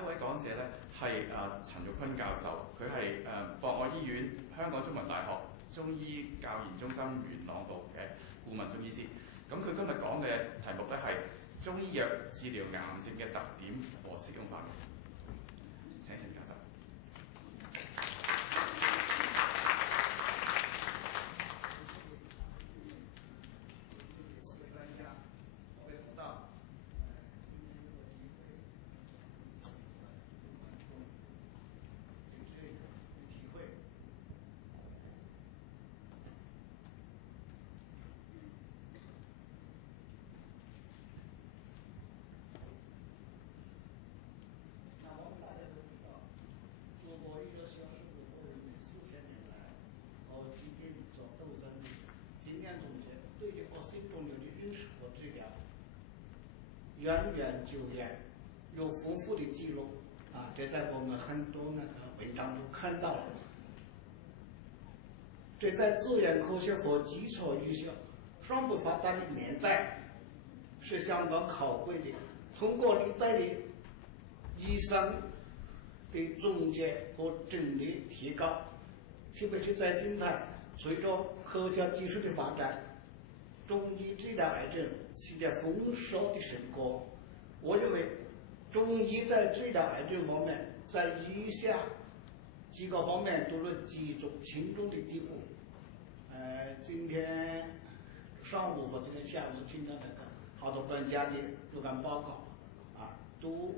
一位講者咧係陳玉坤教授，佢係博愛醫院、香港中文大學中醫教研中心元朗部嘅顧問中醫師。咁佢今日講嘅題目咧係中醫藥治療癌症嘅特點和使用法。請陳教授。源远救援，有丰富的记录啊，这在我们很多那个文章中看到了。这在自然科学和基础医学尚不发达的年代是相当可贵的。通过历代的医生的总结和整理提高，特别是在近代，随着科学技术的发展，中医治疗癌症取得丰硕的成果。我认为，中医在治疗癌症方面，在以下几个方面都是举足轻重的地步。今天上午和今天下午听到那个好多专家的有关报告啊，都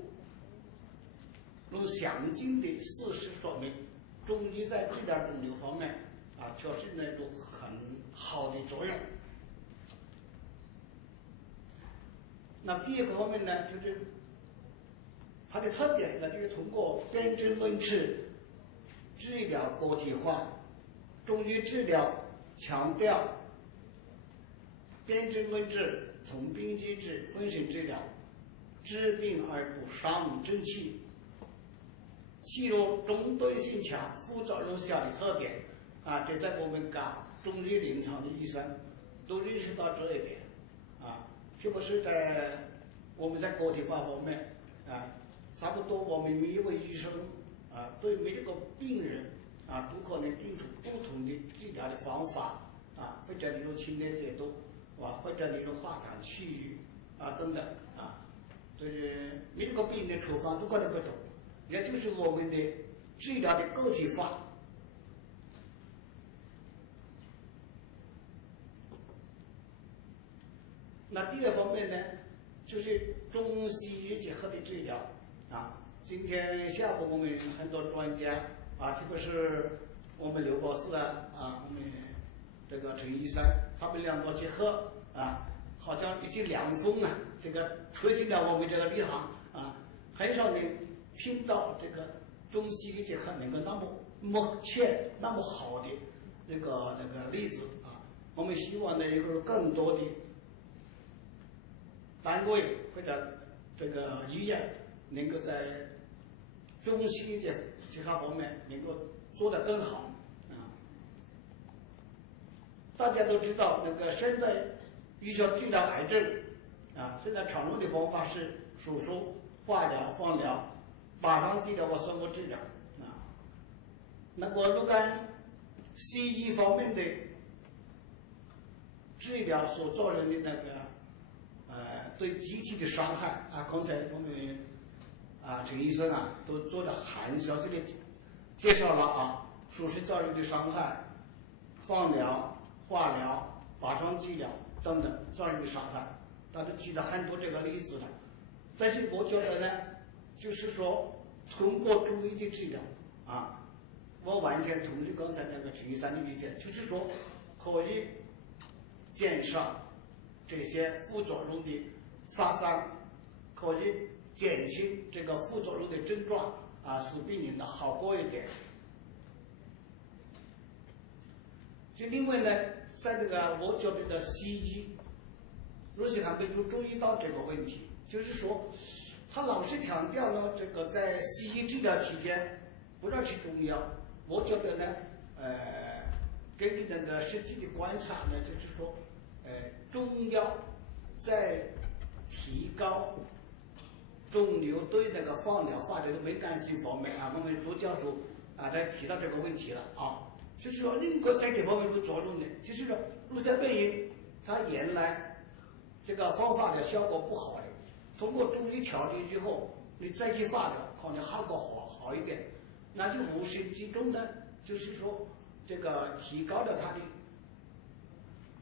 用详尽的事实说明，中医在治疗肿瘤方面啊，确实能有很好的作用。那第一个方面呢，就是它的特点呢，就是通过辨证论治治疗个体化。中医治疗强调辨证论治、从病机制、分析治疗，治病而不伤正气，其中针对性强、副作用小的特点啊，这在我们搞中医临床的医生都认识到这一点啊。特别是我们在个体化方面啊，差不多我们每一位医生啊，对每一个病人啊，都可能定出不同的治疗的方法啊，或者例如清热解毒啊，或者例如化痰祛瘀啊等等啊，就是每一个病人的处方都可能不同，也就是我们的治疗的个体化。那第二方面呢，就是中西医结合的治疗啊。今天下午我们很多专家啊，特别是我们刘博士啊，我们这个陈医生，他们两个结合啊，好像一剂凉风啊，这个吹进了我们这个医行啊，很少能听到这个中西医结合能够那么默契、那么好的那个例子啊。我们希望呢，有更多的单位或者这个医院能够在中西医结合方面能够做得更好啊。大家都知道，那个现在医学治疗癌症啊，现在常用的方法是手术、化疗、放疗、靶向治疗和生物治疗啊。那么若干西医方面的治疗所造成的那个对机体的伤害啊，刚才我们陈医生啊都做了很详细的介绍了啊，手术造成的伤害、放疗、化疗、靶向治疗等等造成的伤害，他都举了很多这个例子了。但是我觉得呢，就是说通过中医的治疗啊，我完全同意刚才那个陈医生的意见，就是说可以减少这些副作用的发生，可以减轻这个副作用的症状啊，使病人的好过一点。就另外呢，在这个我觉得的西医，而且还没有注意到这个问题，就是说，他老是强调呢，这个在西医治疗期间不让吃中药。我觉得呢，根据那个实际的观察呢，就是说，中药在提高肿瘤对那个放疗发展的敏感性方面啊，我们朱教授啊在提到这个问题了啊，就是说能够在这方面有作用的，就是说乳腺本因它原来这个方法的效果不好的，通过中医调理以后，你再去化疗可能效果好一点，那就无形之中呢，就是说这个提高了它的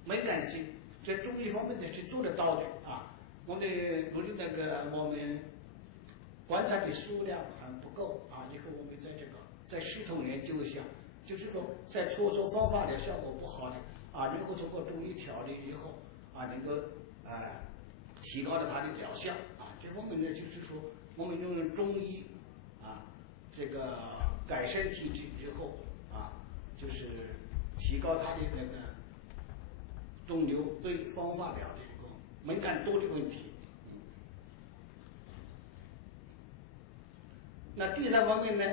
敏感性，在中医方面呢是做得到的啊。我们如果那个我们观察的数量还不够啊，以后我们在这个再系统研究一下，就是说在初初方法的效果不好的啊，然后通过中医调理以后啊，能够提高了它的疗效啊。这方面呢，就是说我们用中医啊，这个改善体质以后啊，就是提高它的那个肿瘤对方法疗的一个敏感度的问题。那第三方面呢，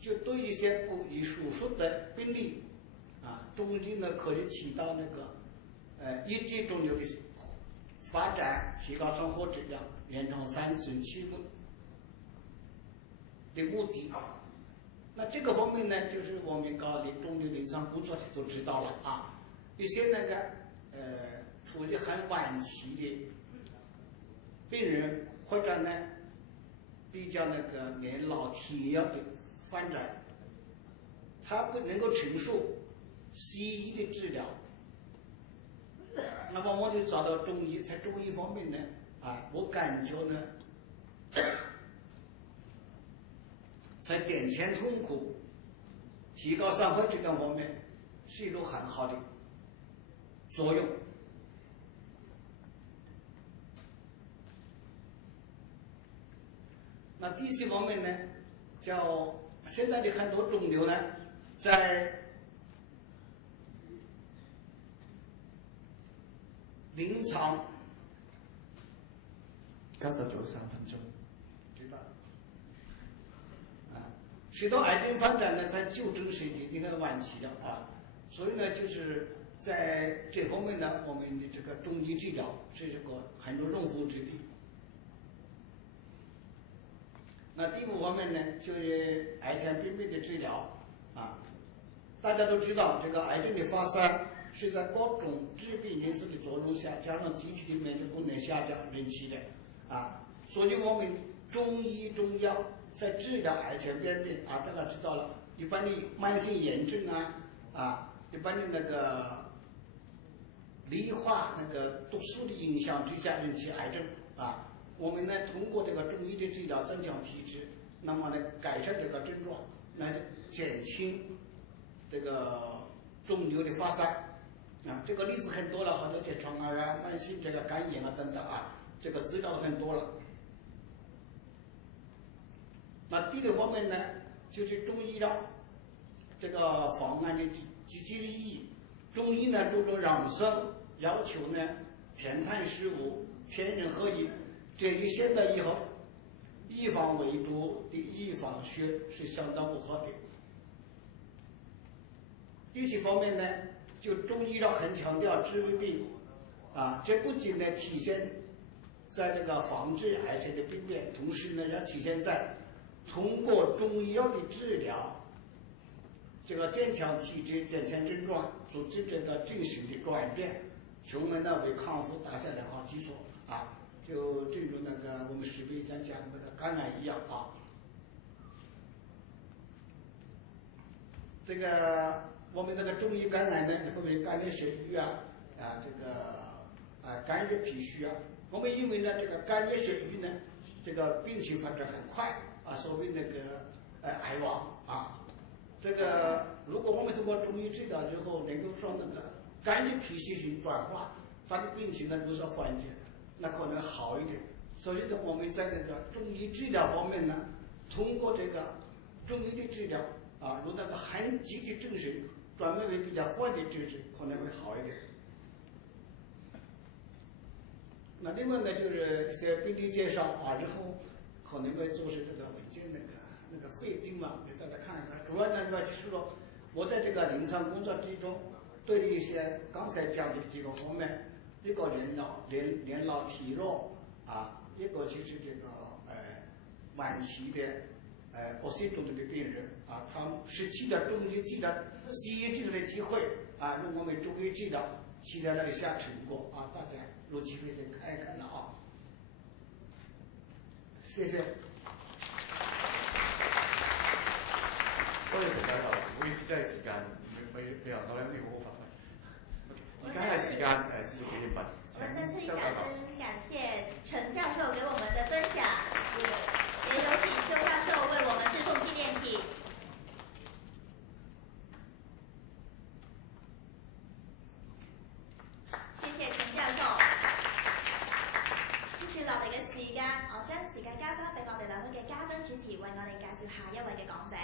就对一些不宜手术的病例啊，中医呢可以起到那个抑制肿瘤的发展，提高生活质量，延长3岁期的目的。那这个方面呢，就是我们搞的肿瘤临床工作都知道了啊。一些那个处于很晚期的病人，或者呢比较那个年老体弱的患者，他不能够承受西医的治疗，那么我就找到中医，在中医方面呢啊，我感觉呢，在减轻痛苦、提高生活质量方面是一种很好的作用。那第四方面呢，叫现在的很多肿瘤呢，在临床99.3分钟，知道啊，许多癌症发展呢，在旧症时已经很晚期了啊，所以呢，就是在这方面呢，我们的这个中医治疗是这个很有用武之地。那第五方面呢，就是癌前病变的治疗啊。大家都知道，这个癌症的发生是在各种致病因素的作用下，加上机体的免疫功能下降引起的啊。所以我们中医中药在治疗癌前病变啊，大家知道了，一般的慢性炎症啊，一般的那个氯化那个毒素的影响之下引起癌症啊。我们呢，通过这个中医的治疗增强体质，那么呢，改善这个症状，来减轻这个肿瘤的发生啊。这个例子很多了，很多结肠癌啊、慢性这个肝炎啊等等啊，这个资料很多了。那第六方面呢，就是中医药这个方案的积极意义。中医呢注重养生，要求呢天探事物，天人合一。这与现代以后以防为主的预防学是相当不合的。第七方面呢，就中医药很强调治未病啊，这不仅呢体现在那个防治癌前的病变，同时呢要体现在通过中医药的治疗，这个坚强体质、减轻症状，组织这个症型的转变，从而呢为康复打下良好基础啊。就正如那个我们石碑讲的那个肝癌一样啊，这个我们那个中医肝癌呢，分为肝炎血瘀这个肝热脾虚啊。我们因为呢这个肝炎血瘀呢，这个病情发展很快啊，所谓那个癌亡啊。这个如果我们通过中医治疗之后，能够说那个肝热脾虚型转化，它的病情呢有所缓解。那可能好一点，所以呢，我们在那个中医治疗方面呢，通过这个中医的治疗啊，如那个很急的症型，转变为比较缓的治治，可能会好一点。那另外呢，就是一些病例介绍啊，然后可能会做是这个文件那个会定嘛，给大家看一看。主要呢，就是说我在这个临床工作之中，对一些刚才讲的几个方面。一个年老体弱啊，一个就是这个晚期的恶性肿瘤的病人啊，他们失去了中医治疗、西医治疗的机会啊，用我们中医治疗取得了一下成果啊，大家有机会再看一看了啊。谢谢。多謝陳教授，唔好意思，真係時間未能夠咧，要好好發揮。而家係時間資助紀念品。我们再次以掌声感谢陈教授给我们的分享，也有请邱教授为我们制送纪念品。謝謝田教授。接住落嚟嘅時間，我將時間交翻俾我哋兩位嘅嘉賓主持，為我哋介紹下一位嘅講者。